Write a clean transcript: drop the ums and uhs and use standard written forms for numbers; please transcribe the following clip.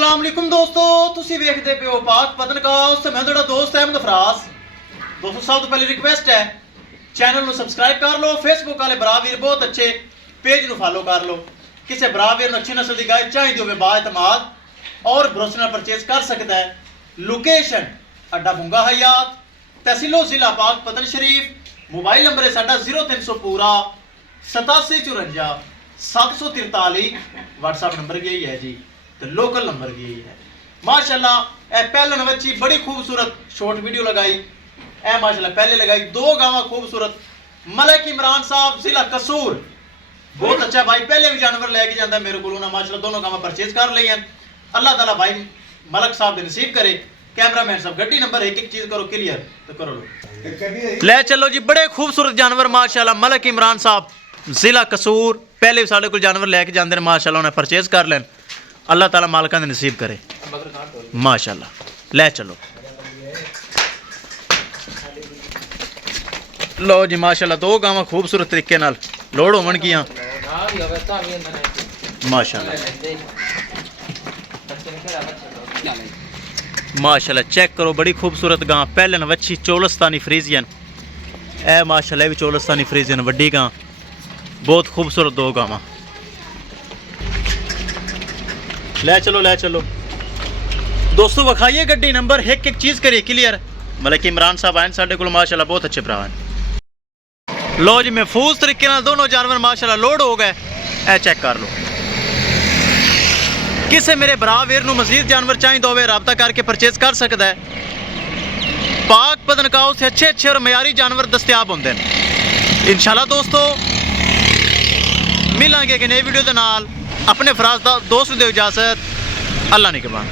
अस्सलाम वालेकुम दोस्तों, तुसी वेखदे पे हो पाक पतनकाउस ते मैं तुहाडा दोस्त अहमद फराज। दोस्तों सब तो पहले रिक्वेस्ट है चैनल ਨੂੰ सब्सक्राइब कर लो। फेसबुक वाले भरा वीर बहुत अच्छे पेज ਨੂੰ फॉलो कर लो। किसी भरा वीर अच्छी नस्ल की गाय चाहिए होवे बाएतमाद और भरोसे नाल परचेज कर सकता है। लोकेशन अड्डा बुंगा हयात, तहसीलो जिला पाक पतन शरीफ। मोबाइल नंबर है साडा 0300 पूरा 8754 743। व्हाट्सएप नंबर यही है जी, तो लोकल नंबर यही है। माशाल्लाह ए पहलन बच्ची बड़ी खूबसूरत शॉर्ट वीडियो लगाई। ए माशाल्लाह पहले लगाई दो गावां खूबसूरत। मलिक इमरान साहब जिला कसूर बहुत अच्छा भाई, पहले भी जानवर लेके जाता है मेरे को ना। माशाल्लाह दोनों गावां परचेज कर ली हैं। अल्लाह ताला भाई मलक साहब दे नसीब करे। कैमरामैन साहब गड्डी नंबर एक एक चीज करो क्लियर तो करो लो ले चलो जी। बड़े खूबसूरत जानवर माशाल्लाह मलिक इमरान साहब जिला कसूर पहले भी साढ़े को जानवर लेके जाते हैं। माशाल्लाह उन्हें परचेज कर लें। अल्लाह ताला मालकां दे नसीब करे माशाल्लाह। ले चलो लो जी माशाल्लाह दो गावां खूबसूरत तरीके नाल लोड होवन गियां माशाल्लाह। माशाल्लाह चेक करो बड़ी खूबसूरत गां पहलन वच्छी चोलस्तानी फ्रीजियन। ए माशाल्लाह भी चोलस्तानी फ्रीजियन वड्डी गां बहुत खूबसूरत दो गावां। ले चलो ले चलो दोस्तों विखाइए गड्डी नंबर एक एक चीज़ करिए क्लियर। मलिक इमरान साहब आए साढ़े को माशाल्लाह बहुत अच्छे भरा हैं। लो जी महफूज तरीके नाल दोनों जानवर माशाल्लाह लोड हो गए। ए चेक कर लो। किसे मेरे भरा वीर नूं मजीद जानवर चाहिए होवे राबता करके परचेज कर सकता है। पाक पतनकाउस से अच्छे अच्छे और मयारी जानवर दस्तयाब होंगे इंशाल्लाह। दोस्तों मिलांगे कि नई वीडियो के नाल। अपने फराज दोस्त दे इजाजत। अल्लाह निगहबान।